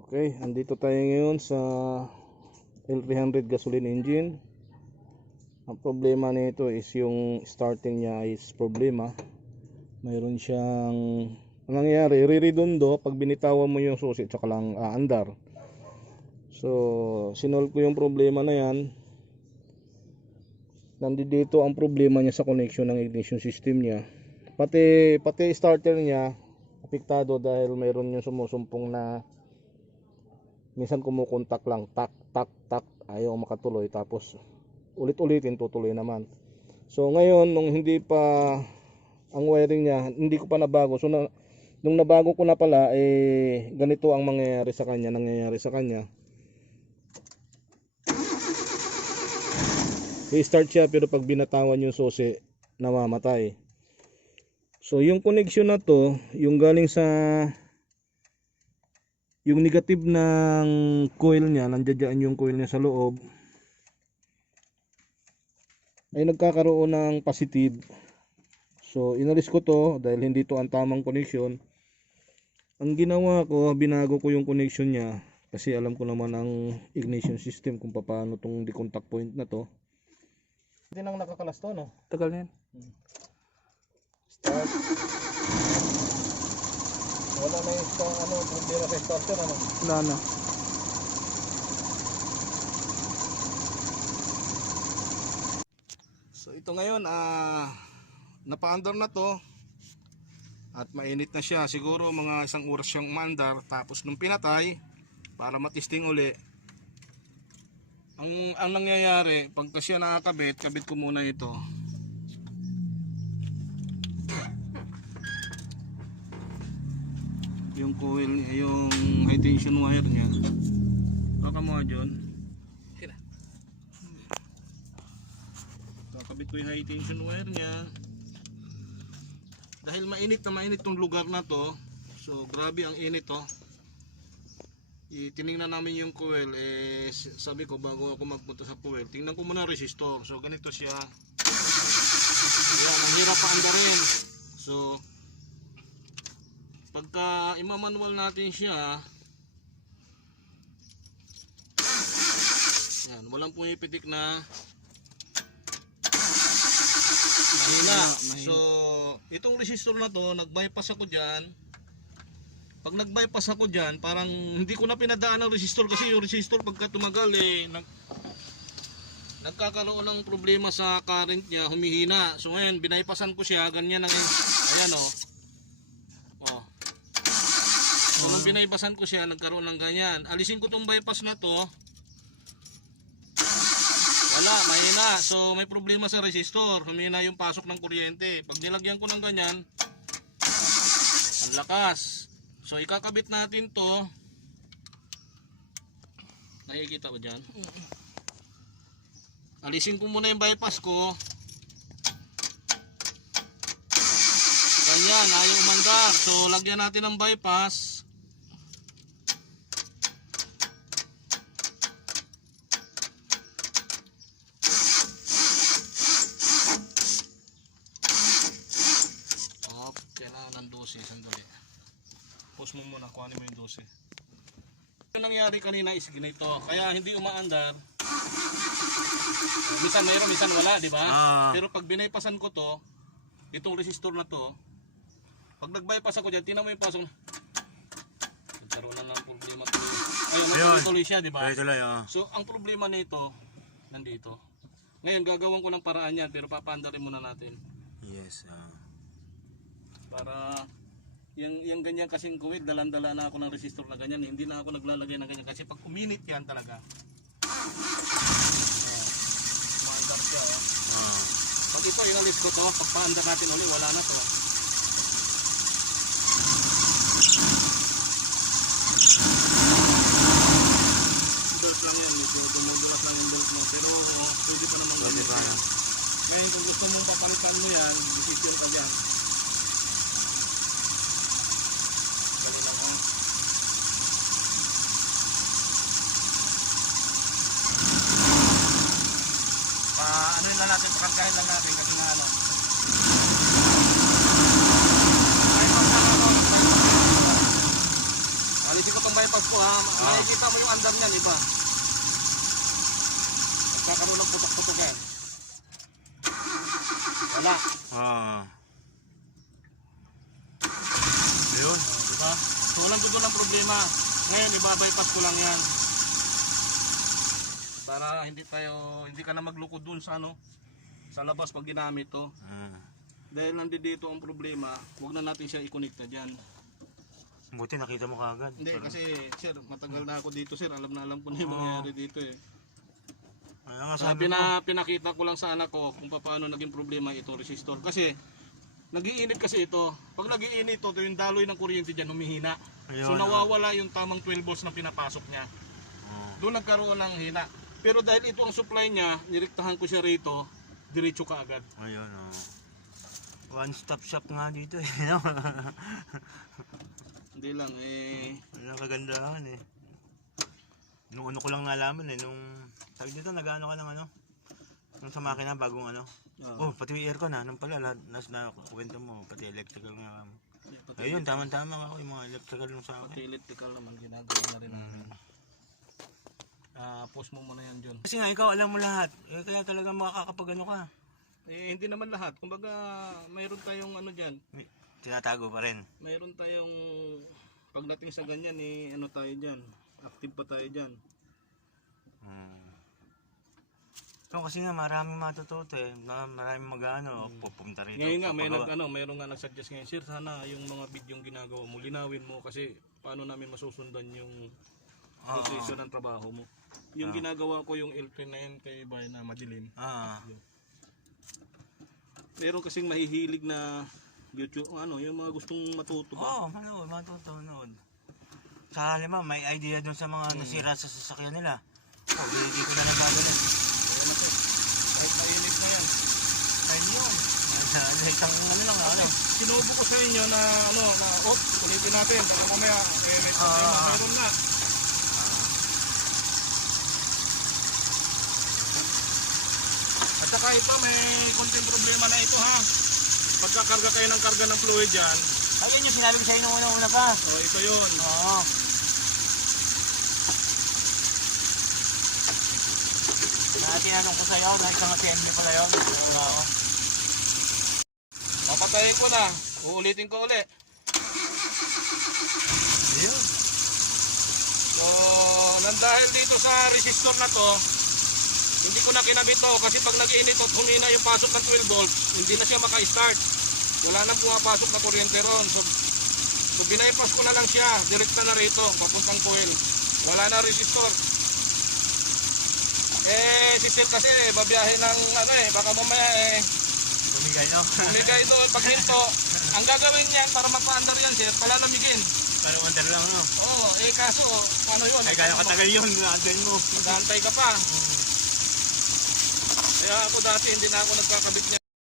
Okay, andito tayo ngayon sa L300 gasoline engine. Ang problema nito is yung starting niya is problema. Mayroon siyang nangyayari, re-redundo pag binitawan mo yung susi tsaka lang aandar. So, sinolve ko yung problema na yan. Nandito ang problema niya sa connection ng ignition system niya. Pati starter niya apektado dahil mayroon yung sumusumpong na minsan kumukontak lang, tak tak tak, ayaw makatuloy, tapos ulit-ulitin tutuloy naman. So ngayon nung hindi pa ang wiring niya, hindi ko pa nabago. So nung nabago ko na pala, ganito ang nangyayari sa kanya. I-start siya pero pag binatawan yung susi, namamatay. So yung connection na to, yung galing sa yung negative ng coil niya, nandiyan yung coil niya sa loob, ay nagkakaroon ng positive. So inalis ko to dahil hindi to ang tamang connection. Ang ginawa ko, binago ko yung connection niya kasi alam ko naman ang ignition system kung paano tong decontact point na to. Hindi nang nakakalas to, no? Tagal na yan. Start. Wala na yung problema sa starter, ano? Wala na. So ito ngayon, napa-under na to at mainit na siya. Siguro mga 1 oras siyang umandar. Tapos nung pinatay para matesting uli, ang nangyayari pagka siya nakakabit, kabit ko muna ito. Yung coil niya, yung high tension wire niya. Baka mo dyan. Kakabit ko yung high tension wire niya. Dahil mainit na mainit tong lugar na to. So grabe ang init to. Tiningnan namin yung coil, sabi ko bago ako magpunta sa coil, tingnan ko muna resistor. So ganito siya. Yan, ang hirap paandarin. So pagka imamanual natin siya, yan, walang pumipitik na mahina. So itong resistor na to, nag-bypass ako dyan. Pag nag-bypass ako dyan, parang hindi ko na pinadaan ang resistor kasi yung resistor pagka tumagal nagkakaroon ng problema sa current niya, humihina. So ngayon, binaypasan ko siya, ganyan ang, ayan o. So nung binaypasan ko siya, nagkaroon ng ganyan. Alisin ko tong bypass na to. Wala, mahina. So may problema sa resistor, humihina yung pasok ng kuryente. Pag nilagyan ko ng ganyan, ang lakas. So ikakabit natin to. Nakikita ba dyan? Alisin ko muna yung bypass ko. Ganyan, ayaw umandar. So lagyan natin ng bypass. Kailangan ng 12, sandali. Pause mo muna, kuhanin mo yung 12. Yung nangyari kanina is ganito, kaya hindi umaandar. Minsan mayroon, minsan wala, di ba? Pero pag binaypasan ko to, itong resistor na to, pag nag-bypass ako dyan, tinan mo yung pasok na. Nagkaroon na ng problema to. Ayun, tuloy siya, di ba? So, ang problema nito, nandito. Ngayon, gagawin ko ng paraan yan, pero papaandarin muna natin. Yes. Para yung ganyan kasing kuwid, dalan-dala na ako ng resistor na ganyan, hindi na ako naglalagay ng ganyan kasi pag uminit yan talaga maandar siya. Pag ito inalis ko to, pag paandar natin ulit, wala na to. Belt lang yan, medyo dumudulas lang yung belt mo, pero pwede pa naman gamitin. Ngayon kung gusto mong papalitan mo yan, decision ka dyan. Ano yun lang natin, pakagahin lang natin kasi na ano. Alisin ko itong bypass ko ha. Nakikita mo yung under niyan, iba. Kakaroon ng putok-putok yan. Wala. Ayun. Diba? So walang doon ang problema. Ngayon, iba-bypass ko lang yan. Para hindi ka na maglukod dun sa sa labas pag ginamit to. Dahil nandito ang problema, huwag na natin siya i-connecta dyan. Buti nakita mo kaagad. Hindi kasi sir, matagal na ako dito sir, alam ko na yung mangyayari dito eh. Sabi na pinakita ko lang sa anak ko kung paano naging problema ito resistor. Kasi nagiinit kasi ito. Pag nagiinit ito, yung daloy ng kuryente dyan humihina. So nawawala yung tamang 12 volts na pinapasok niya. Doon nagkaroon ng hina. Pero dahil ito ang supply niya, nirektahan ko siya rito, diretso ka agad. Ayun one stop shop nga dito eh. Hindi lang Walang kagandahan eh. Nung ko lang nalaman eh, nung tawag dito nag-ano ka ng nung sa makina bagong pati yung aircon nung pala lahat na kwento mo, pati electrical nga. Ayun, tama-tama ako yung mga electrical nung sa akin. Pati electrical naman ginagawa na rin namin. Post mo muna yan dyan. Kasi nga ikaw alam mo lahat, kaya talaga makakapag ka. Hindi naman lahat. Kumbaga mayroon tayong dyan. Tinatago pa rin. Mayroon tayong pagdating sa ganyan tayo dyan. Active pa tayo dyan. So, kasi nga maraming matututo eh. Maraming pupunta rito. Ngayon nga mayroon nga nagsuggest ngayon, sir, sana yung mga videong ginagawa mo linawin mo kasi paano namin masusundan yung proseso ng trabaho mo. Yung ginagawa ko yung L3 na yun kay Bay na madilim. Meron kasing mahihilig na YouTube, yung mga gustong matuto ba? matuto. Sa halima, may idea dun sa mga nasira sa sasakyan nila. Hindi ko na nagagawin. Kahit mainit na yan. Kahit yun. Isang lang. Sinubo ko sa inyo na ulitin natin. Baka mamaya, meron na. At saka ito, may konting problema na ito ha. Pagkakarga kayo ng karga ng fluid dyan. Ayun yung sinabi ko sa inyo una pa. Ito yun. Tinanong ko sa'yo, isang CMB pala yun. Papatayin ko na. Uulitin ko uli. Ayun. So, nandahil dito sa resistor na to, hindi ko na kinabit to kasi pag nag-init at humina yung pasok ng 12 volts, hindi na siya maka-start. Wala nang pumapasok na kuryente ron. So binaypas ko na lang siya, direkta na rito, papuntang coil. Wala na resistor. Si sir kasi babiyahe ng baka mamaya bumigay doon pag hinto. Ang gagawin niyan para magpa-under yan sir, palalamigin. Para under lang Kaso, ano yun? Kaya katagal yun, naantay mo. Mag-aantay ka pa. Kaya ako dati hindi na ako nagkakabit niya.